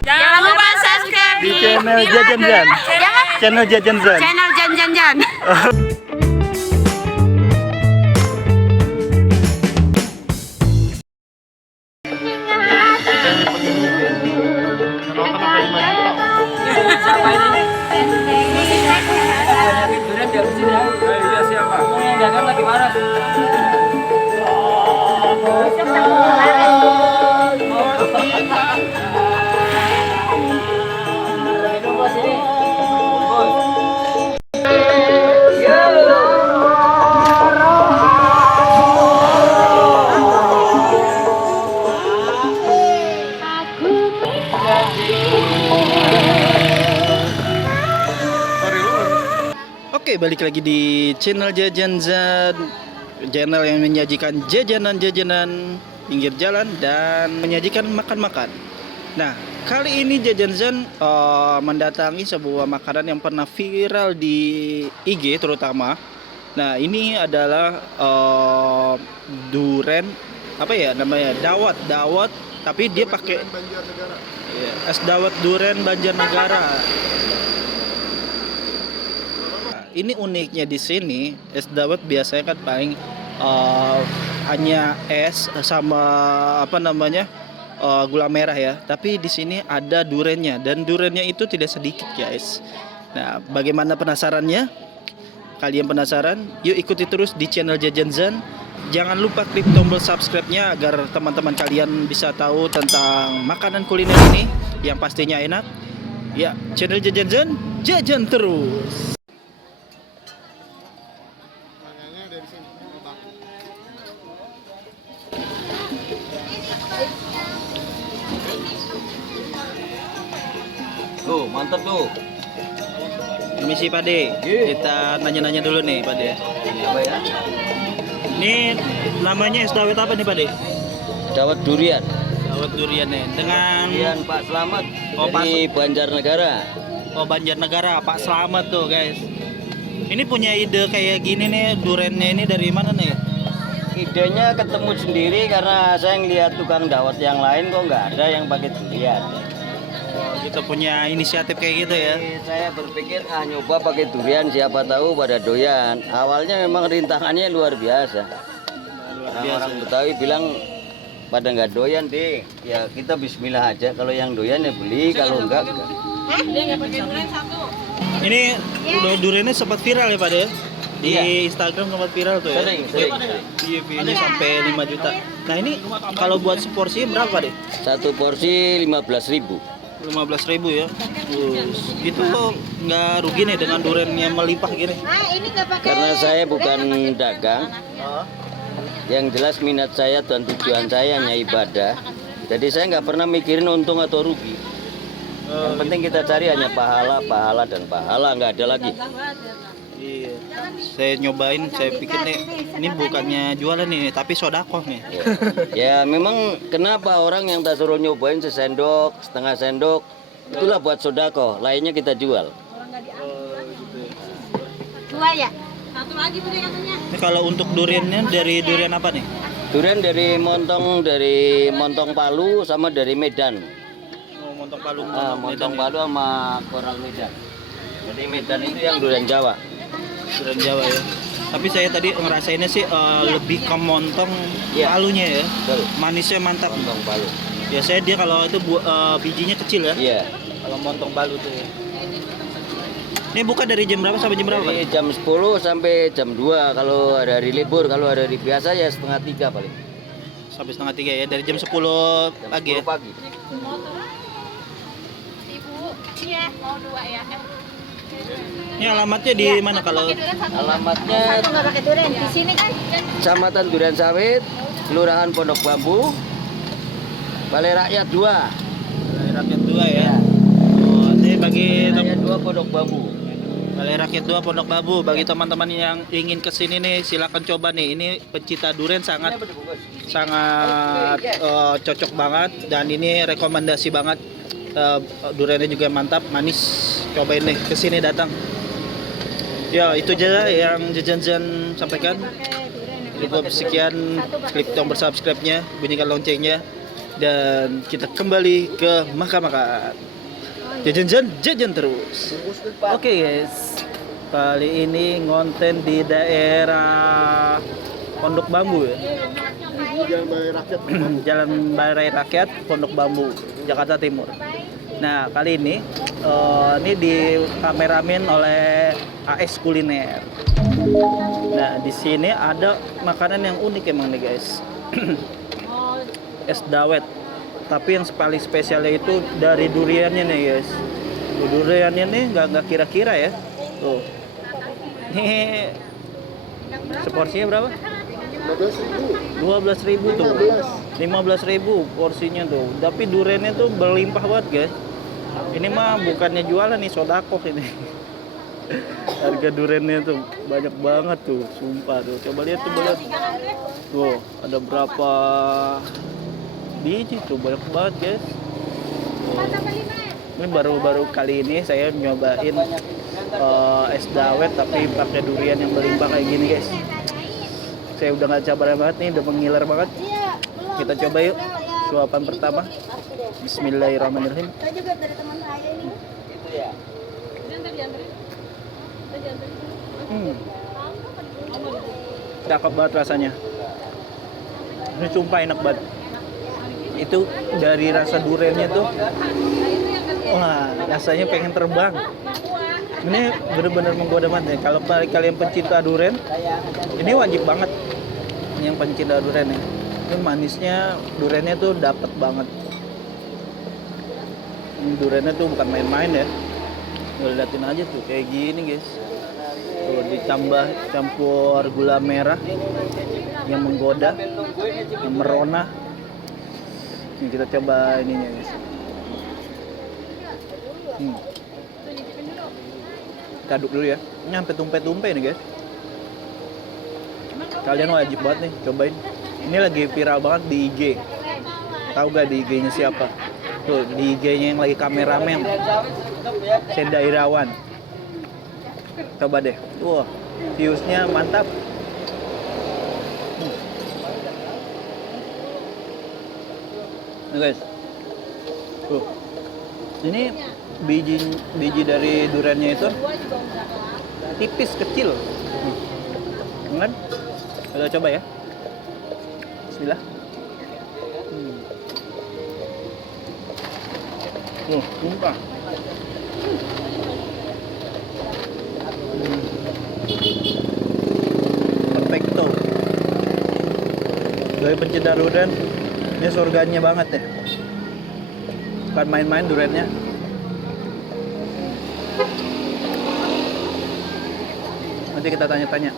Jangan lupa subscribe di channel Jajan Jan. Channel Jajan Jan. channel Jan Jan Jan. Oke, balik lagi di channel Jajan Zan, channel yang menyajikan jajanan-jajanan pinggir jalan dan menyajikan makan-makan. Nah, kali ini Jajan Zan mendatangi sebuah makanan yang pernah viral di IG terutama. Nah, ini adalah duren, apa ya namanya, dawat, tapi dia pakai es dawat duren Banjarnegara. Ini uniknya di sini, es dawet biasanya kan paling hanya es sama apa namanya gula merah ya. Tapi di sini ada durennya dan durennya itu tidak sedikit guys. Nah, bagaimana penasarannya? Kalian penasaran? Yuk ikuti terus di channel Jajan Zan. Jangan lupa klik tombol subscribe-nya agar teman-teman kalian bisa tahu tentang makanan kuliner ini yang pastinya enak. Ya, channel Jajan Zan, jajan terus. Tuh, mantap tuh. Permisi Pak De, kita nanya-nanya dulu nih Pak De. Apa ya? Ini namanya es dawet apa nih Pak De? Dawet durian. Dawet durian nih, dengan Durian Pak Slamet Oh, dari Banjarnegara. Banjarnegara, Pak Slamet tuh guys. Ini punya ide kayak gini nih, duriannya ini dari mana nih? Idenya ketemu sendiri karena saya ngeliat tukang dawet yang lain kok nggak ada yang pakai durian. Kita punya inisiatif kayak gitu ya. Jadi saya berpikir nyoba pakai durian, siapa tahu pada doyan. Awalnya memang rintangannya luar biasa. Orang Betawi bilang pada nggak doyan deh, ya kita Bismillah aja. Kalau yang doyan ya beli, kalau enggak. Ini duriannya sempat viral ya Pak De? Di Iya. Instagram sempat viral tuh ya. Sering. Iya, view-nya sampai 5 juta. Nah, ini kalau buat seporsi berapa Pak De? Satu porsi 15.000. 15.000 ya. Itu nggak rugi nih dengan duriannya melimpah gini. Karena saya bukan dagang, yang jelas minat saya dan tujuan saya hanya ibadah. Jadi saya nggak pernah mikirin untung atau rugi. Yang penting kita cari hanya pahala, pahala dan pahala, nggak ada lagi. Iya. Saya nyobain, saya pikir nih ini bukannya jualan nih, tapi sodakoh nih. Ya memang kenapa orang yang tak suruh nyobain sesendok, setengah sendok, itulah buat sodako, lainnya kita jual. Dua ya? Satu lagi bude katanya. Ini kalau untuk duriannya dari durian apa nih? Durian dari Montong Palu sama dari Medan. Oh, Montong Palu. Montong Palu sama Koral Medan. Jadi Medan itu yang durian Jawa. Durian Jawa ya. Tapi saya tadi ngerasainnya sih lebih ke montong Iya. palunya ya. Betul. Manisnya mantap. Montong Palu. Biasanya dia kalau itu bijinya kecil ya. Iya. Kalau montong palu tuh. Ini buka dari jam berapa sampai jam berapa? Dari Pak? jam 10 sampai jam 2 kalau ada hari libur, kalau ada hari biasa ya setengah 3 paling. Sampai setengah 3 ya. Dari jam 10 Jam pagi 10 ya. pagi. Ibu, iya mau dua ya. Ini alamatnya di mana kalau? Alamatnya Satu nggak pakai durian di sini kan? Kecamatan Durian Sawit, Kelurahan Pondok Bambu, Balai Rakyat 2. Rakyat 2 ya. Oh, ini bagi Rakyat 2 Pondok Bambu. Balai Rakyat 2 Pondok Bambu. Bagi teman-teman yang ingin kesini nih, silakan coba nih. Ini pencinta durian sangat cocok banget dan ini rekomendasi banget. Duriannya juga mantap, manis. Cobain nih, kesini datang. Ya itu aja yang Jajan Zan sampaikan. Cukup sekian, klik tombol subscribe-nya, bunyikan loncengnya. dan kita kembali ke makan-makan. Jajan terus. Oke guys, kali ini ngonten di daerah Pondok Bambu ya. Jalan Balai Rakyat Pondok Bambu, Jakarta Timur. Nah kali ini dikameramin oleh AS Kuliner. Nah di sini ada makanan yang unik emang nih guys. Es dawet. Tapi yang paling spesialnya itu dari duriannya nih guys. Duriannya nih nggak kira-kira ya. Tuh. Ini seporsinya berapa? 12.000 tuh. 15.000 porsinya tuh. Tapi duriannya tuh berlimpah banget guys. Ini mah bukannya jualan nih, sodakoh ini. Harga duriannya tuh banyak banget tuh, sumpah tuh. Coba lihat tuh, tuh ada berapa biji tuh, banyak banget guys. Ini baru kali ini saya nyobain es dawet tapi pakai durian yang berlimpah kayak gini guys. Saya udah gak sabar banget nih, udah mengiler banget. Kita coba yuk suapan pertama. Bismillahirrahmanirrahim. Cakep banget rasanya. Ini sumpah enak banget. Itu dari rasa duriannya tuh, wah rasanya pengen terbang. Ini bener-bener menggoda banget nih. Kalau kalian pencinta durian, ini wajib banget yang pencinta durian ya. Ini manisnya duriannya tuh dapet banget. Ini duriannya tuh bukan main-main ya. Liatin aja tuh kayak gini guys. Tuh ditambah campur gula merah yang menggoda, yang merona. Ini kita coba ininya guys. Kita aduk dulu ya. Ini sampai tumpe-tumpe nih guys. Kalian wajib banget nih cobain. Ini lagi viral banget di IG. Tahu gak di IG-nya siapa? Tuh di IG-nya yang lagi kameramen, Senda Irawan. Coba deh. Wah, views-nya mantap. Nah guys, tuh ini biji dari duriannya itu tipis kecil, kan? Kita coba ya. Bismillah. Sumpah. Perfecto. Dari pencinta durian, ini surganya banget ya. Bukan main-main duriannya. Nanti kita tanya-tanya.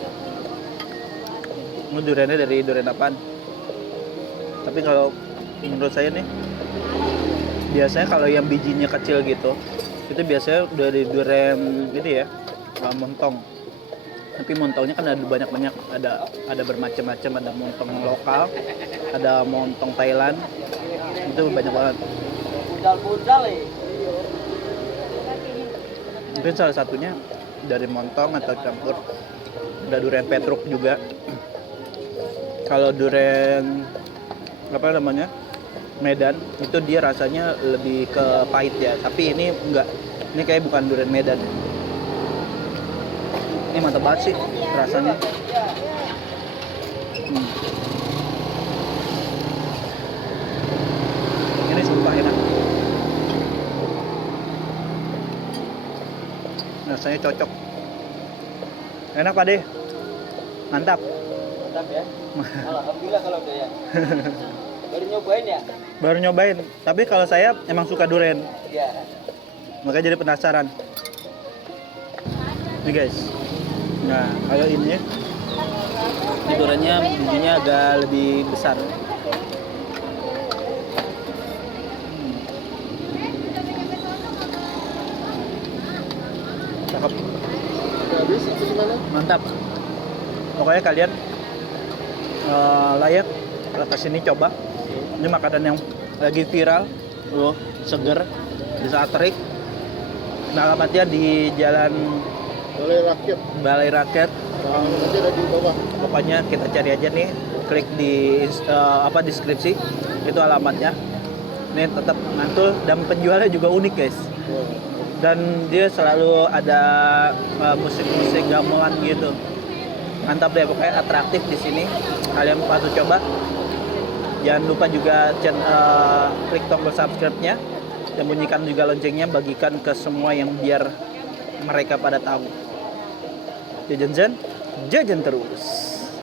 Ini duriannya dari durian apaan? Tapi kalau menurut saya nih, biasanya kalau yang bijinya kecil gitu, itu biasanya dari durian gitu ya, montong. Tapi montongnya kan ada banyak-banyak, ada bermacam-macam, ada montong lokal, ada montong Thailand, itu banyak banget. Mungkin salah satunya dari montong atau campur. Ada durian petruk juga. Kalau durian apa namanya, Medan, itu dia rasanya lebih ke pahit ya. Tapi ini enggak, ini kayak bukan durian Medan. Ini mantap banget sih rasanya. Ini sumpah enak. Rasanya cocok. Enak Pak De. Mantap. Mantap ya. Alhamdulillah kalau udah ya. Baru nyobain ya? Baru nyobain. Tapi kalau saya emang suka durian. Iya. Makanya jadi penasaran. Nih guys. Nah, kalau ini duriannya bijinya agak lebih besar. Cakep. Mantap. Pokoknya kalian layak kesini coba. Ini makanan yang lagi viral, seger, bisa terik. Nah, alamatnya di Jalan Balai Rakyat. Ada di bawah. Pokoknya kita cari aja nih, klik di deskripsi, itu alamatnya. Ini tetap mantul dan penjualnya juga unik guys. Dan dia selalu ada musik-musik gamelan gitu. Mantap deh, pokoknya atraktif di sini. Kalian patut coba. Jangan lupa juga klik tombol subscribe-nya dan bunyikan juga loncengnya, bagikan ke semua yang biar mereka pada tahu. Jajan terus.